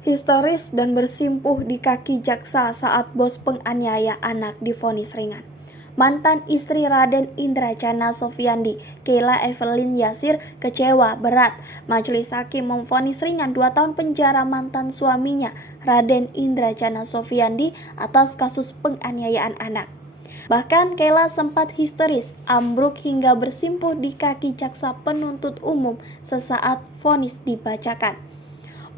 Histeris dan bersimpuh di kaki jaksa saat bos penganiaya anak divonis ringan. Mantan istri Raden Indrajana Sofyandi, Keila Evelyn Yasir, kecewa berat. Majelis Hakim memvonis ringan 2 tahun penjara mantan suaminya, Raden Indrajana Sofyandi, atas kasus penganiayaan anak. Bahkan Keila sempat histeris, ambruk hingga bersimpuh di kaki jaksa penuntut umum sesaat vonis dibacakan.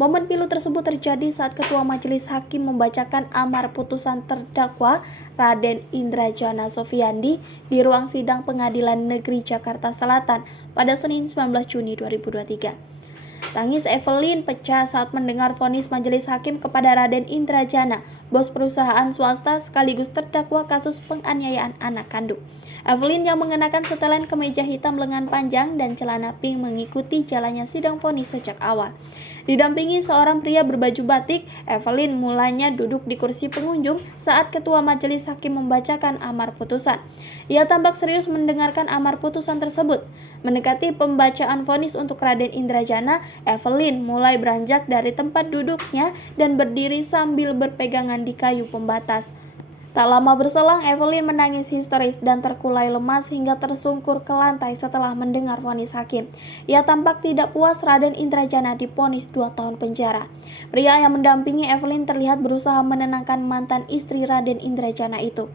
Momen pilu tersebut terjadi saat Ketua Majelis Hakim membacakan amar putusan terdakwa Raden Indrajana Sofyandi di ruang sidang Pengadilan Negeri Jakarta Selatan pada Senin 19 Juni 2023. Tangis Evelyn pecah saat mendengar vonis Majelis Hakim kepada Raden Indrajana, bos perusahaan swasta sekaligus terdakwa kasus penganiayaan anak kandung. Evelyn yang mengenakan setelan kemeja hitam lengan panjang dan celana pink mengikuti jalannya sidang vonis sejak awal. Didampingi seorang pria berbaju batik, Evelyn mulanya duduk di kursi pengunjung saat Ketua Majelis Hakim membacakan amar putusan. Ia tampak serius mendengarkan amar putusan tersebut. Mendekati pembacaan vonis untuk Raden Indrajana, Evelyn mulai beranjak dari tempat duduknya dan berdiri sambil berpegangan di kayu pembatas. Tak lama berselang, Evelyn menangis histeris dan terkulai lemas hingga tersungkur ke lantai setelah mendengar vonis hakim. Ia tampak tidak puas Raden Indrajana divonis 2 tahun penjara. Pria yang mendampingi Evelyn terlihat berusaha menenangkan mantan istri Raden Indrajana itu.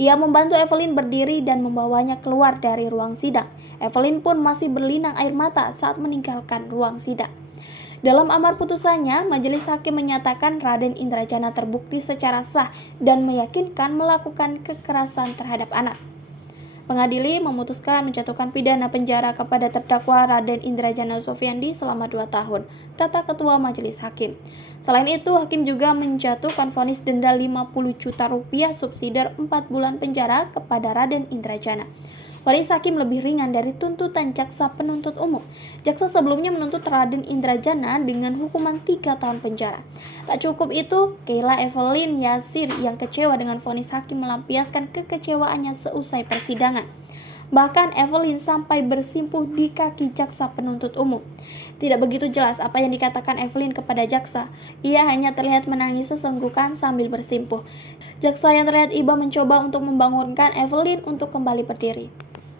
Ia membantu Evelyn berdiri dan membawanya keluar dari ruang sidang. Evelyn pun masih berlinang air mata saat meninggalkan ruang sidang. Dalam amar putusannya, Majelis Hakim menyatakan Raden Indrajana terbukti secara sah dan meyakinkan melakukan kekerasan terhadap anak. Pengadili memutuskan menjatuhkan pidana penjara kepada terdakwa Raden Indrajana Sofyandi selama 2 tahun, kata Ketua Majelis Hakim. Selain itu, Hakim juga menjatuhkan vonis denda 50 juta rupiah subsidiar 4 bulan penjara kepada Raden Indrajana. Vonis hakim lebih ringan dari tuntutan jaksa penuntut umum. Jaksa sebelumnya menuntut Raden Indrajana dengan hukuman 3 tahun penjara. Tak cukup itu, Keila Evelyn Yasir yang kecewa dengan vonis hakim melampiaskan kekecewaannya seusai persidangan. Bahkan Evelyn sampai bersimpuh di kaki jaksa penuntut umum. Tidak begitu jelas apa yang dikatakan Evelyn kepada jaksa. Ia hanya terlihat menangis sesenggukan sambil bersimpuh. Jaksa yang terlihat iba mencoba untuk membangunkan Evelyn untuk kembali berdiri.